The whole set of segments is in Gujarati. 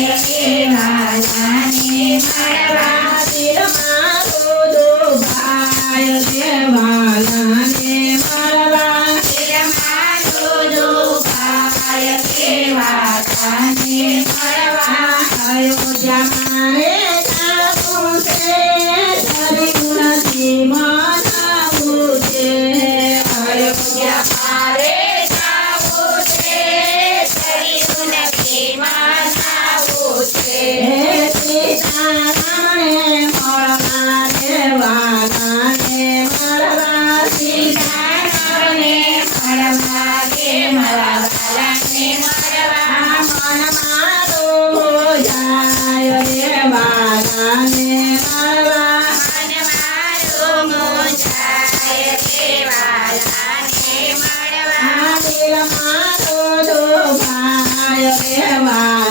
Jama, Jama, Jama, Jama, Jama, Jama, મળવા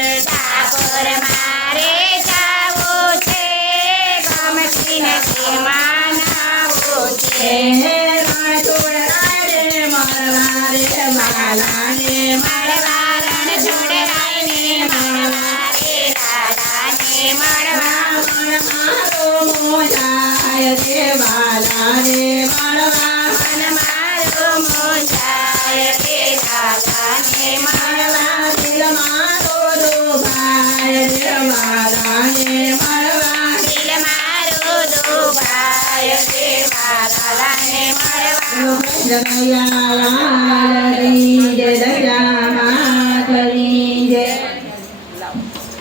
રાધાને મળવા દિલ મારો ડોબાય દિલ રાધાને મળવા દિલ મારો ડોબાય દેવ રાધાને મળવા જય દયા લાલ જય દયા